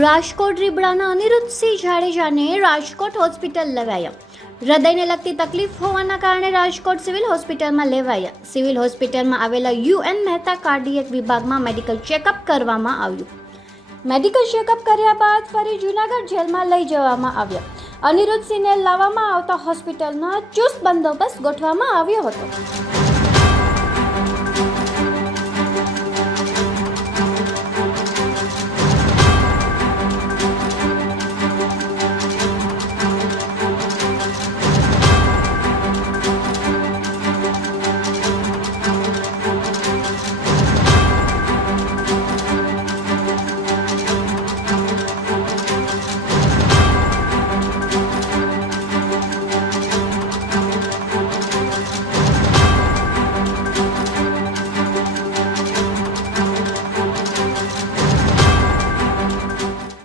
Rajkot રીબડાના Aniruddhsinh જાડેજાને Rajkot hospital લેવાયા. હૃદયને લગતી તકલીફ હોવાના કારણે રાજકોટ સિવિલ હોસ્પિટલમાં લેવાયા. સિવિલ હોસ્પિટલમાં આવેલા યુએન મહેતા કાર્ડિયક વિભાગમાં મેડિકલ ચેકઅપ કરવામાં આવ્યું. મેડિકલ ચેકઅપ કર્યા બાદ ફરી જૂનાગઢ જેલમાં લઈ જવામાં આવ્યા. અનિરુદ્ધસિંહને લાવવામાં આવતા હોસ્પિટલનો ચુસ્ત બંદોબસ્ત ગોઠવવામાં આવ્યો હતો.